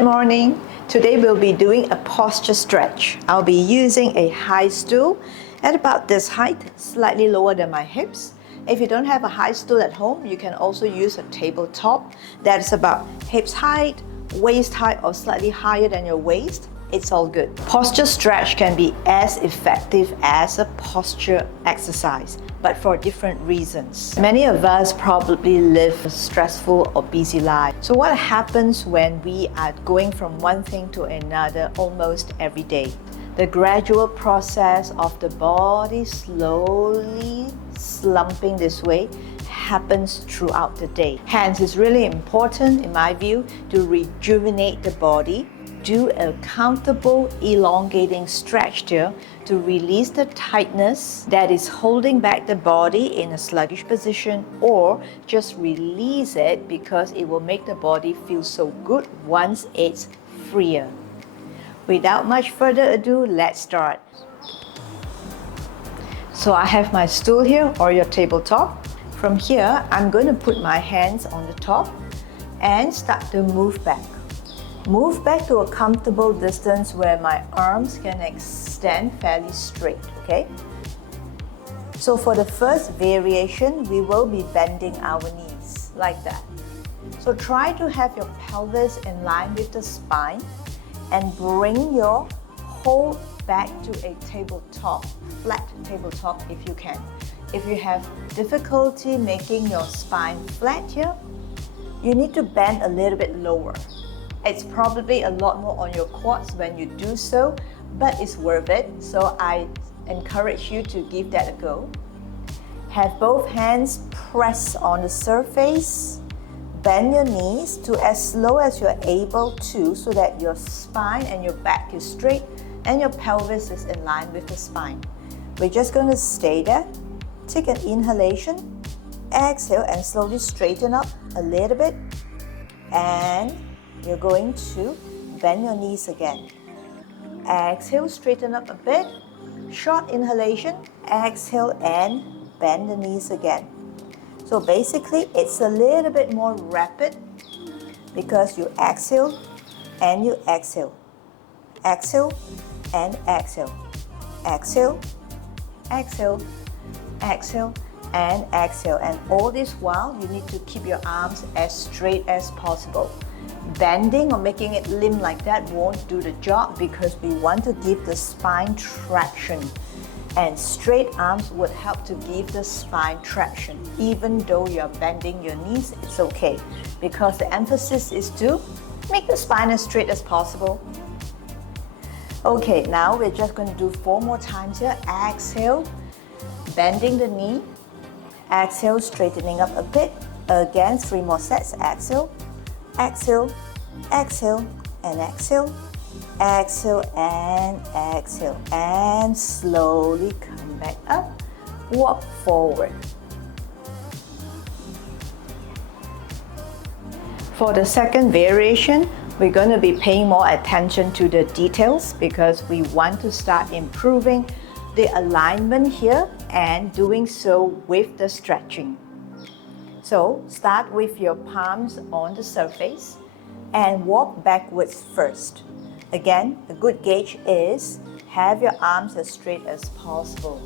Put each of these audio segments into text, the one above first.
Good morning. Today we'll be doing a posture stretch. I'll be using a high stool at about this height, slightly lower than my hips. If you don't have a high stool at home, you can also use a tabletop that's about hips height, waist height, or slightly higher than your waist. It's all good. Posture stretch can be as effective as a posture exercise, but for different reasons. Many of us probably live a stressful or busy life. So what happens when we are going from one thing to another almost every day? The gradual process of the body slowly slumping this way happens throughout the day. Hence, it's really important, in my view, to rejuvenate the body. Do a countable elongating stretch here to release the tightness that is holding back the body in a sluggish position, or just release it because it will make the body feel so good once it's freer. Without much further ado, let's start. So I have my stool here or your tabletop. From here, I'm going to put my hands on the top and start to move back. Move back to a comfortable distance where my arms can extend fairly straight, okay? So for the first variation, we will be bending our knees like that. So try to have your pelvis in line with the spine and bring your whole back to a tabletop, flat tabletop if you can. If you have difficulty making your spine flat here, you need to bend a little bit lower. It's probably a lot more on your quads when you do so, but it's worth it. So I encourage you to give that a go. Have both hands press on the surface. Bend your knees to as low as you're able to so that your spine and your back is straight and your pelvis is in line with the spine. We're just going to stay there. Take an inhalation, exhale, and slowly straighten up a little bit. And you're going to bend your knees again. Exhale, straighten up a bit. Short inhalation, exhale, and bend the knees again. So basically, it's a little bit more rapid because you exhale and you exhale. Exhale and exhale. Exhale, exhale, exhale, and exhale. And all this while, you need to keep your arms as straight as possible. Bending or making it limp like that won't do the job because we want to give the spine traction. And straight arms would help to give the spine traction. Even though you're bending your knees, it's okay because the emphasis is to make the spine as straight as possible. Okay, now we're just going to do 4 more times here. Exhale, bending the knee. Exhale, straightening up a bit. Again, 3 more sets. Exhale, exhale, exhale, and exhale. Exhale and exhale, and slowly come back up, walk forward. For the second variation, we're going to be paying more attention to the details because we want to start improving the alignment here and doing so with the stretching. So start with your palms on the surface and walk backwards first. Again, a good gauge is have your arms as straight as possible.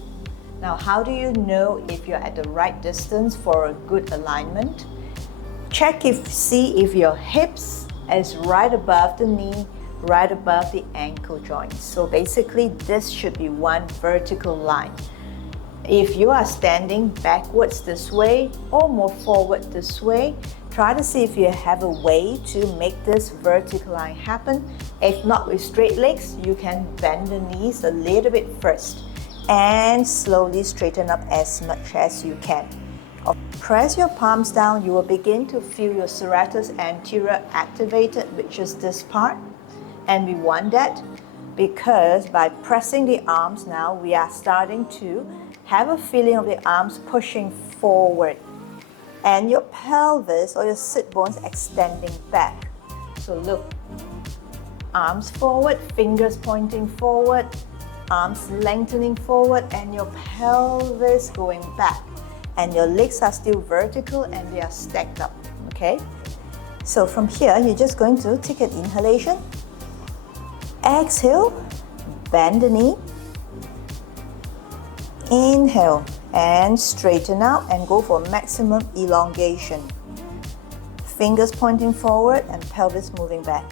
Now, how do you know if you're at the right distance for a good alignment? See if your hips is right above the knee, right above the ankle joints. So basically, this should be one vertical line. If you are standing backwards this way or more forward this way, try to see if you have a way to make this vertical line happen. If not with straight legs, you can bend the knees a little bit first and slowly straighten up as much as you can. Press your palms down, you will begin to feel your serratus anterior activated, which is this part. And we want that because by pressing the arms now, we are starting to have a feeling of the arms pushing forward and your pelvis or your sit bones extending back. So look, arms forward, fingers pointing forward, arms lengthening forward, and your pelvis going back. And your legs are still vertical and they are stacked up, okay? So from here, you're just going to take an inhalation. Exhale, bend the knee. Inhale and straighten out and go for maximum elongation. Fingers pointing forward and pelvis moving back.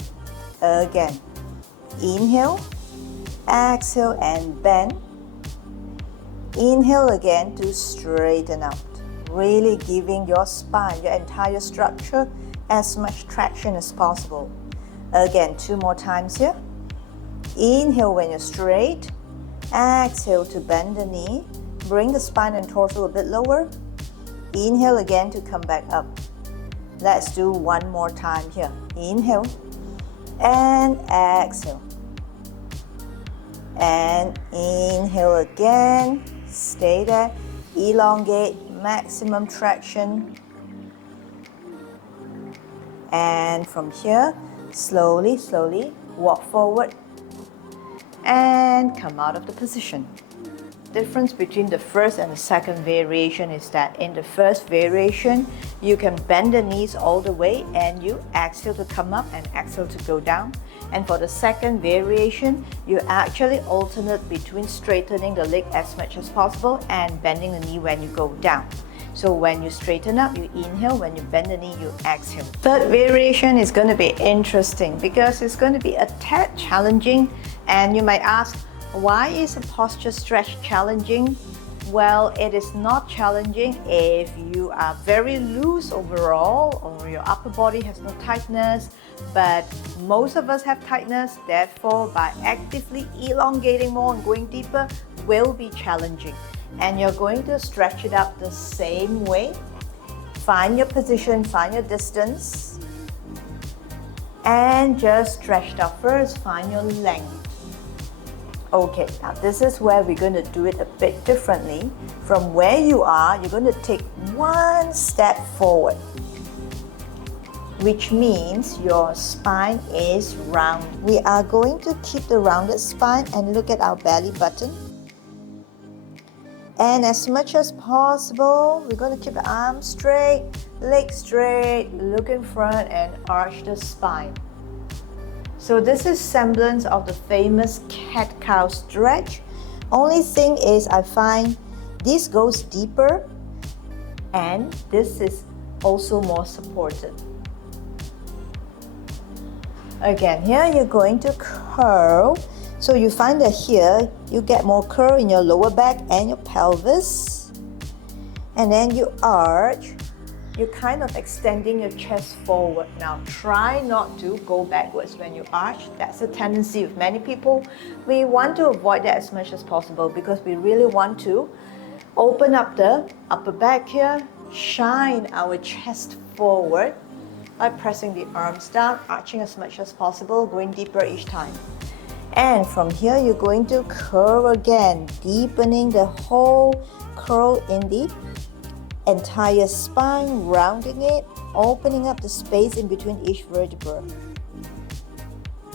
Again. Inhale, exhale and bend. Inhale again to straighten out. Really giving your spine, your entire structure, as much traction as possible. Again, 2 more times here. Inhale when you're straight. Exhale to bend the knee. Bring the spine and torso a bit lower. Inhale again to come back up. Let's do 1 more time here. Inhale and exhale. And inhale again. Stay there. Elongate, maximum traction. And from here, slowly, slowly walk forward and come out of the position. Difference between the first and the second variation is that in the first variation, you can bend the knees all the way and you exhale to come up and exhale to go down. And for the second variation, you actually alternate between straightening the leg as much as possible and bending the knee when you go down. So when you straighten up, you inhale. When you bend the knee, you exhale. Third variation is going to be interesting because it's going to be a tad challenging. And you might ask, why is a posture stretch challenging? Well, it is not challenging if you are very loose overall or your upper body has no tightness, but most of us have tightness. Therefore, by actively elongating more and going deeper will be challenging. And you're going to stretch it out the same way. Find your position, find your distance, and just stretch it out first. Find your length. Okay, now this is where we're going to do it a bit differently. From where you are, you're going to take 1 step forward, which means your spine is round. We are going to keep the rounded spine and look at our belly button. And as much as possible, we're going to keep the arms straight, legs straight, look in front and arch the spine. So this is semblance of the famous cat-cow stretch. Only thing is I find this goes deeper and this is also more supported. Again, here you're going to curl. So you find that here you get more curl in your lower back and your pelvis. And then you arch. You're kind of extending your chest forward. Now try not to go backwards when you arch. That's a tendency of many people. We want to avoid that as much as possible because we really want to open up the upper back here, shine our chest forward by pressing the arms down, arching as much as possible, going deeper each time. And from here you're going to curl again, deepening the whole curl in the entire spine, rounding it, opening up the space in between each vertebra.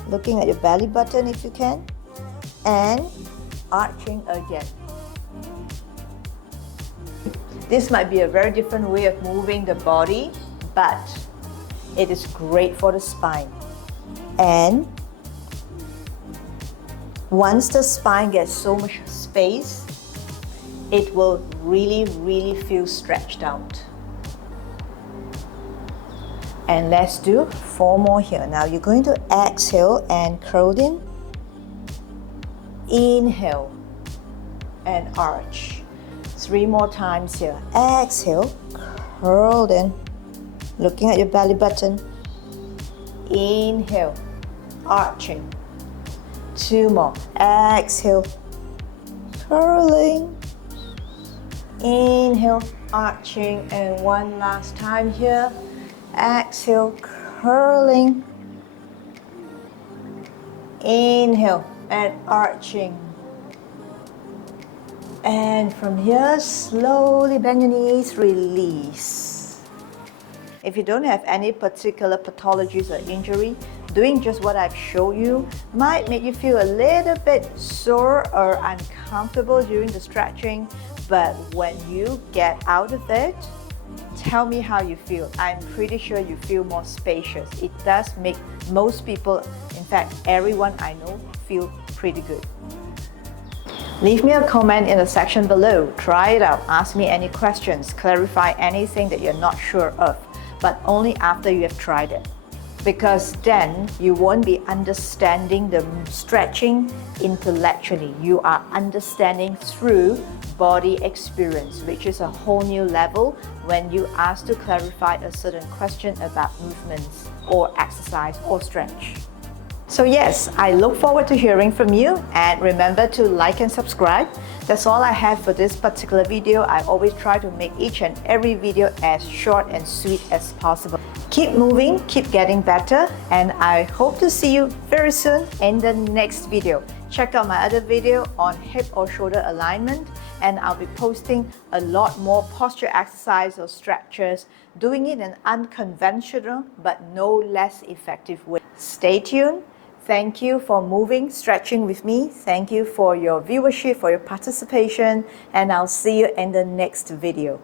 Looking at your belly button if you can, and arching again. This might be a very different way of moving the body, but it is great for the spine. And once the spine gets so much space, it will really, really feel stretched out. And let's do 4 more here. Now you're going to exhale and curl in. Inhale and arch. 3 more times here. Exhale, curl in. Looking at your belly button. Inhale, arching. 2 more. Exhale, curling. Inhale, arching, and 1 last time here. Exhale, curling. Inhale and arching. And from here, slowly bend your knees, release. If you don't have any particular pathologies or injury, doing just what I've shown you might make you feel a little bit sore or uncomfortable during the stretching. But when you get out of it, Tell me how you feel. I'm pretty sure you feel more spacious. It does make most people, in fact everyone I know, feel pretty good. Leave me a comment in the section below. Try it out. Ask me any questions. Clarify anything that you're not sure of, but only after you have tried it. Because then you won't be understanding the stretching intellectually. You are understanding through body experience, which is a whole new level when you ask to clarify a certain question about movements or exercise or stretch. So yes, I look forward to hearing from you, and remember to like and subscribe. That's all I have for this particular video. I always try to make each and every video as short and sweet as possible. Keep moving, keep getting better, and I hope to see you very soon in the next video. Check out my other video on hip or shoulder alignment, and I'll be posting a lot more posture exercise or stretches, doing it in an unconventional but no less effective way. Stay tuned. Thank you for moving, stretching with me. Thank you for your viewership, for your participation, and I'll see you in the next video.